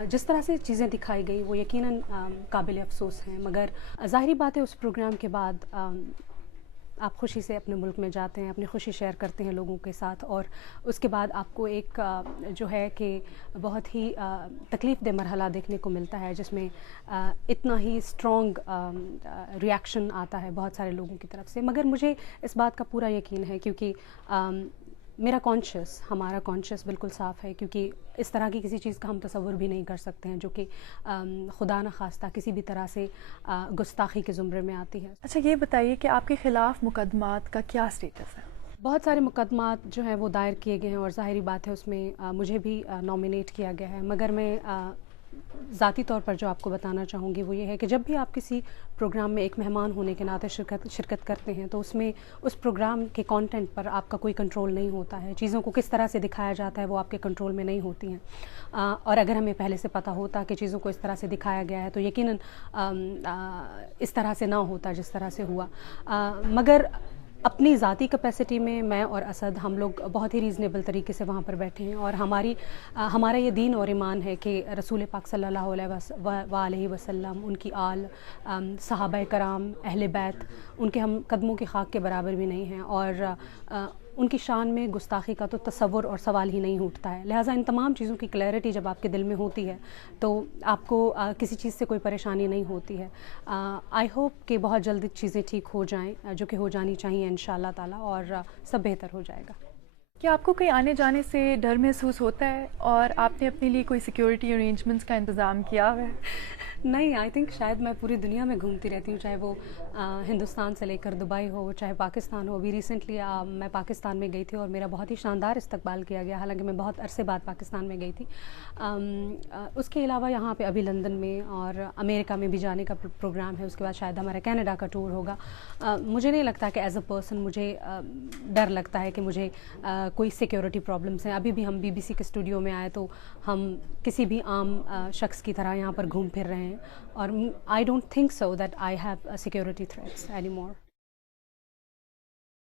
जिस तरह से चीज़ें दिखाई गई वो यकीनन काबिल अफ़सोस हैं, मगर ज़ाहिरी बात है उस प्रोग्राम के बाद आप खुशी से अपने मुल्क में जाते हैं, अपनी खुशी शेयर करते हैं लोगों के साथ, और उसके बाद आपको एक जो है कि बहुत ही तकलीफ़ दे मरहला देखने को मिलता है, जिसमें इतना ही स्ट्रॉन्ग रिएक्शन आता है बहुत सारे लोगों की तरफ से। मगर मुझे इस बात का पूरा यकीन है, क्योंकि मेरा कॉन्शियस, हमारा कॉन्शियस बिल्कुल साफ़ है, क्योंकि इस तरह की किसी चीज़ का हम तसव्वुर भी नहीं कर सकते हैं जो कि खुदा न खास्ता किसी भी तरह से गुस्ताखी के ज़ुमरे में आती है। अच्छा, ये बताइए कि आपके ख़िलाफ़ मुकदमात का क्या स्टेटस है? बहुत सारे मुकदमात जो हैं वो दायर किए गए हैं, और ज़ाहिरी बात है उसमें मुझे भी नॉमिनेट किया गया है। मगर मैं ज़ाती तौर पर जो आपको बताना चाहूँगी वो ये है कि जब भी आप किसी प्रोग्राम में एक मेहमान होने के नाते शिरकत करते हैं, तो उसमें उस प्रोग्राम के कंटेंट पर आपका कोई कंट्रोल नहीं होता है। चीज़ों को किस तरह से दिखाया जाता है वो आपके कंट्रोल में नहीं होती हैं। और अगर हमें पहले से पता होता कि चीज़ों को इस तरह से दिखाया गया है तो यकीनन इस तरह से ना होता जिस तरह से हुआ। मगर अपनी ज़ाती कैपेसिटी में मैं और असद, हम लोग बहुत ही रीज़नेबल तरीके से वहाँ पर बैठे हैं, और हमारा ये दीन और ईमान है कि रसूल पाक सल्लल्लाहु अलैहि वसल्लम, उनकी आल, सहाबा कराम, अहले बैत, उनके हम कदमों की खाक के बराबर भी नहीं हैं, और उनकी शान में गुस्ताखी का तो तसव्वुर और सवाल ही नहीं उठता है। लिहाजा इन तमाम चीज़ों की क्लैरिटी जब आपके दिल में होती है तो आपको किसी चीज़ से कोई परेशानी नहीं होती है। आई होप कि बहुत जल्दी चीज़ें ठीक हो जाएं, जो कि हो जानी चाहिए इंशाअल्लाह ताला, और सब बेहतर हो जाएगा। क्या आपको कहीं आने जाने से डर महसूस होता है, और आपने अपने लिए कोई सिक्योरिटी अरेंजमेंट्स का इंतज़ाम किया हुआ है? नहीं, आई थिंक शायद मैं पूरी दुनिया में घूमती रहती हूँ, चाहे वो हिंदुस्तान से लेकर दुबई हो, चाहे पाकिस्तान हो। अभी रिसेंटली मैं पाकिस्तान में गई थी और मेरा बहुत ही शानदार इस्तकबाल किया गया, हालांकि मैं बहुत अरसे बाद पाकिस्तान में गई थी। उसके अलावा यहाँ पे अभी लंदन में और अमेरिका में भी जाने का प्रोग्राम है। उसके बाद शायद हमारा कनाडा का टूर होगा। मुझे नहीं लगता कि एज अ पर्सन मुझे डर लगता है कि मुझे कोई सिक्योरिटी प्रॉब्लम्स हैं। अभी भी हम BBC के स्टूडियो में आए तो हम किसी भी आम शख्स की तरह यहाँ पर घूम फिर रहे हैं, और I don't think so that I have security threats any more.